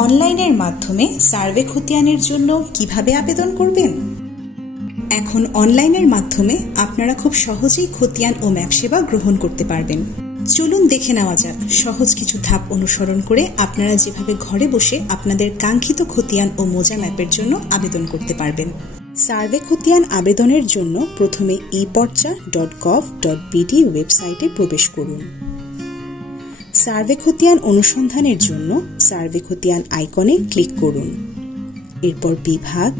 অনলাইনের মাধ্যমে সার্ভে খতিয়ানের জন্য কিভাবে আবেদন করবেন? এখন অনলাইনের মাধ্যমে আপনারা খুব সহজেই খতিয়ান ও ম্যাপ সেবা গ্রহণ করতে পারবেন। চলুন দেখে নেওয়া যাক সহজ কিছু ধাপ অনুসরণ করে আপনারা যেভাবে ঘরে বসে আপনাদের কাঙ্ক্ষিত খতিয়ান ও মোজা ম্যাপের জন্য আবেদন করতে পারবেন। সার্ভে খতিয়ান আবেদনের জন্য প্রথমে eporcha.gov.bd ওয়েবসাইটে প্রবেশ করুন। সার্ভে খতিয়ান অনুসন্ধানের জন্য সার্ভে খতিয়ান আইকনে ক্লিক করুন। এরপর বিভাগ,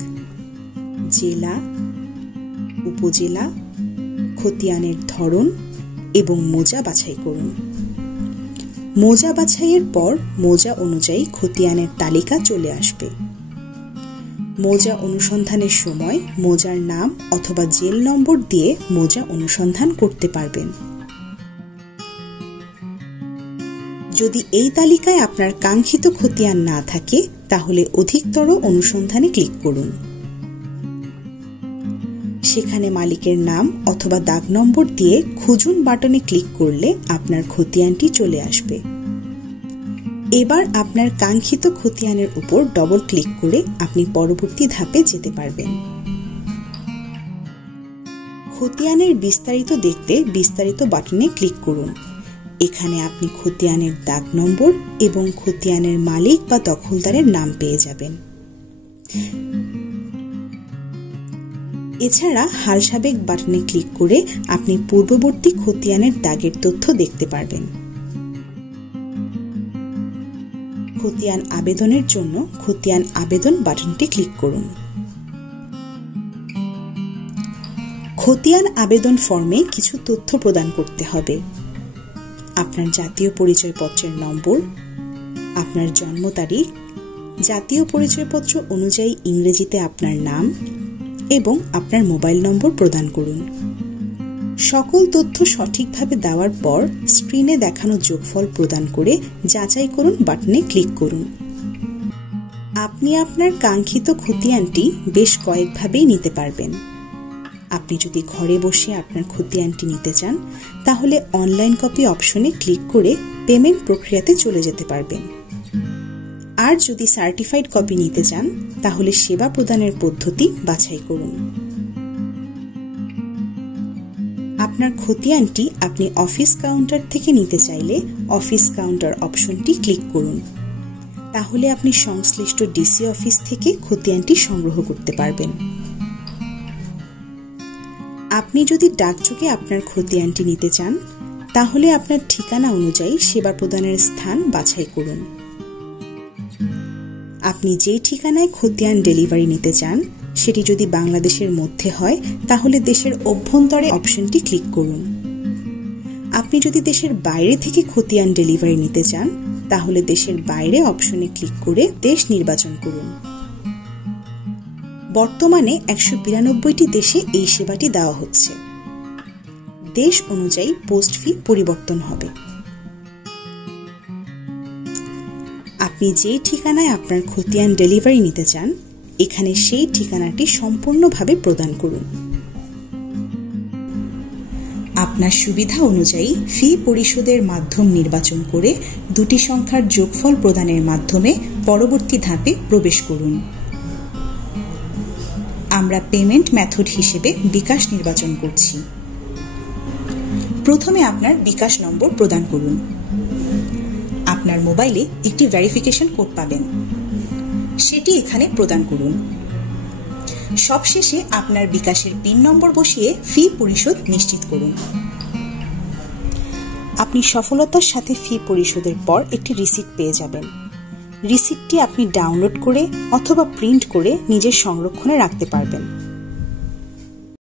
জেলা, উপজেলা, খতিয়ানের ধরন এবং মোজা বাছাই করুন। মোজা বাছাইয়ের পর মোজা অনুযায়ী খতিয়ানের তালিকা চলে আসবে। মোজা অনুসন্ধানের সময় মোজার নাম অথবা জেল নম্বর দিয়ে মোজা অনুসন্ধান করতে পারবেন। যদি এই তালিকায় আপনার কাঙ্ক্ষিত খতিয়ান না থাকে তাহলে অধিকতর অনুসন্ধানে ক্লিক করুন। সেখানে মালিকের নাম অথবা দাগ নম্বর দিয়ে খুঁজুন বাটনে ক্লিক করলে আপনার খতিয়ানটি চলে আসবে। এবার আপনার কাঙ্ক্ষিত খতিয়ানের উপর ডবল ক্লিক করে আপনি পরবর্তী ধাপে যেতে পারবেন। খতিয়ানের বিস্তারিত দেখতে বিস্তারিত বাটনে ক্লিক করুন। এখানে আপনি খতিয়ানের দাগ নম্বর এবং খতিয়ানের মালিক বা দখলদারের নাম পেয়ে যাবেন। এছাড়া হালসাবেক বাটনে ক্লিক করে আপনি পূর্ববর্তী খতিয়ানের দাগের তথ্য দেখতে পারবেন। খতিয়ান আবেদনের জন্য খতিয়ান আবেদন বাটনটি ক্লিক করুন। খতিয়ান আবেদন ফর্মে কিছু তথ্য প্রদান করতে হবে। আপনার জাতীয় পরিচয়পত্রের নম্বর, আপনার জন্ম তারিখ, জাতীয় পরিচয়পত্র অনুযায়ী ইংরেজিতে আপনার নাম এবং আপনার মোবাইল নম্বর প্রদান করুন। সকল তথ্য সঠিকভাবে দেওয়ার পর স্ক্রিনে দেখানো যোগফল প্রদান করে যাচাই করুন বাটনে ক্লিক করুন। আপনি আপনার কাঙ্ক্ষিত খতিয়ানটি বেশ কয়েকভাবেই নিতে পারবেন। আপনি যদি ঘরে বসে আপনার খতিয়ানটি নিতে চান তাহলে অনলাইন কপি অপশনে ক্লিক করে পেমেন্ট প্রক্রিয়াতে চলে যেতে পারবেন। আর যদি সার্টিফাইড কপি নিতে চান তাহলে সেবা প্রদানের পদ্ধতি বাছাই করুন। আপনার খতিয়ানটি আপনি অফিস কাউন্টার থেকে নিতে চাইলে অফিস কাউন্টার অপশনটি ক্লিক করুন। তাহলে আপনি সংশ্লিষ্ট ডিসি অফিস থেকে খতিয়ানটি সংগ্রহ করতে পারবেন। আপনি যদি ডাকযোগে আপনার খতিয়ানটি নিতে চান তাহলে আপনার ঠিকানা অনুযায়ী সেবা প্রদানের স্থান বাছাই করুন। আপনি যে ঠিকানায় খতিয়ান ডেলিভারি নিতে চান সেটি যদি বাংলাদেশের মধ্যে হয় তাহলে দেশের অভ্যন্তরে অপশনটি ক্লিক করুন। আপনি যদি দেশের বাইরে থেকে খতিয়ান ডেলিভারি নিতে চান তাহলে দেশের বাইরে অপশনে ক্লিক করে দেশ নির্বাচন করুন। বর্তমানে 192টি দেশে এই সেবাটি দেওয়া হচ্ছে। দেশ অনুযায়ী পোস্ট ফি পরিবর্তন হবে। আপনি যে ঠিকানায় আপনার খতিয়ান ডেলিভারি নিতে চান এখানে সেই ঠিকানাটি সম্পূর্ণভাবে প্রদান করুন। আপনার সুবিধা অনুযায়ী ফি পরিশোধের মাধ্যম নির্বাচন করে দুটি সংখ্যার যোগফল প্রদানের মাধ্যমে পরবর্তী ধাপে প্রবেশ করুন। আমরা পেমেন্ট মেথড হিসেবে বিকাশ নির্বাচন করছি। প্রথমে আপনার বিকাশ নম্বর প্রদান করুন। আপনার মোবাইলে একটি ভেরিফিকেশন কোড পাবেন, সেটি এখানে প্রদান করুন। সবশেষে আপনার বিকাশের পিন নম্বর বসিয়ে ফি পরিশোধ নিশ্চিত করুন। আপনি সফলতার সাথে ফি পরিশোধের পর একটি রিসিট পেয়ে যাবেন। রিসিটটি আপনি ডাউনলোড করে অথবা প্রিন্ট করে নিজের সংরক্ষণে রাখতে পারবেন।